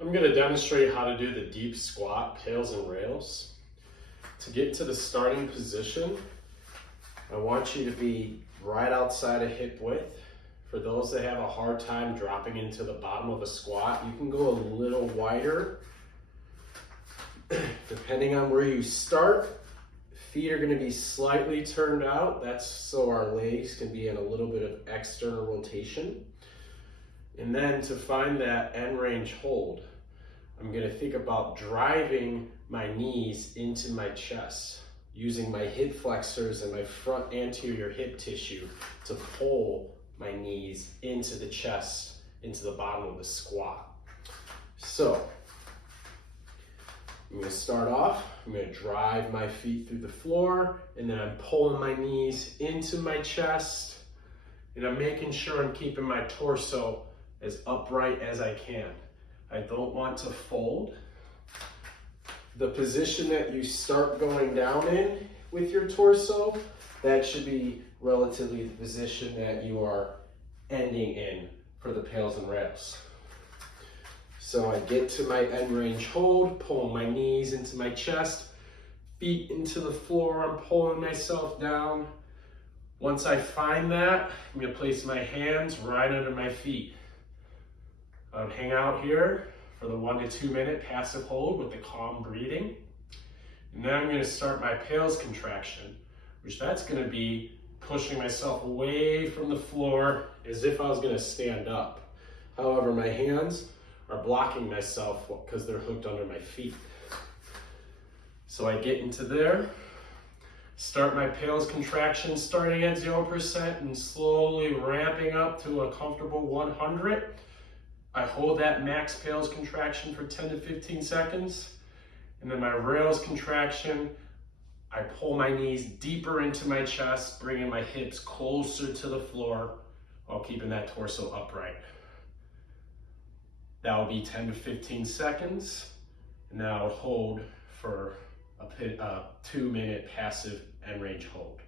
I'm going to demonstrate how to do the deep squat, pails and rails. To get to the starting position, I want you to be right outside of hip width. For those that have a hard time dropping into the bottom of a squat, you can go a little wider. Depending on where you start, feet are going to be slightly turned out. That's so our legs can be in a little bit of external rotation. And then to find that end range hold, I'm going to think about driving my knees into my chest, using my hip flexors and my front anterior hip tissue to pull my knees into the chest, into the bottom of the squat. So I'm going to start off, I'm going to drive my feet through the floor, and then I'm pulling my knees into my chest, and I'm making sure I'm keeping my torso as upright as I can. I don't want to fold. The position that you start going down in with your torso, that should be relatively the position that you are ending in for the pails and rails. So I get to my end range hold, pulling my knees into my chest, feet into the floor, I'm pulling myself down. Once I find that, I'm going to place my hands right under my feet. I'll hang out here for the 1 to 2 minute passive hold with the calm breathing. And then I'm going to start my pails contraction, which that's going to be pushing myself away from the floor as if I was going to stand up. However, my hands are blocking myself because they're hooked under my feet. So I get into there, start my pails contraction starting at 0% and slowly ramping up to a comfortable 100. I hold that max pails contraction for 10 to 15 seconds. And then my rails contraction, I pull my knees deeper into my chest, bringing my hips closer to the floor while keeping that torso upright. That will be 10 to 15 seconds. And then I'll hold for a 2 minute passive end range hold.